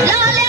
¡Dale!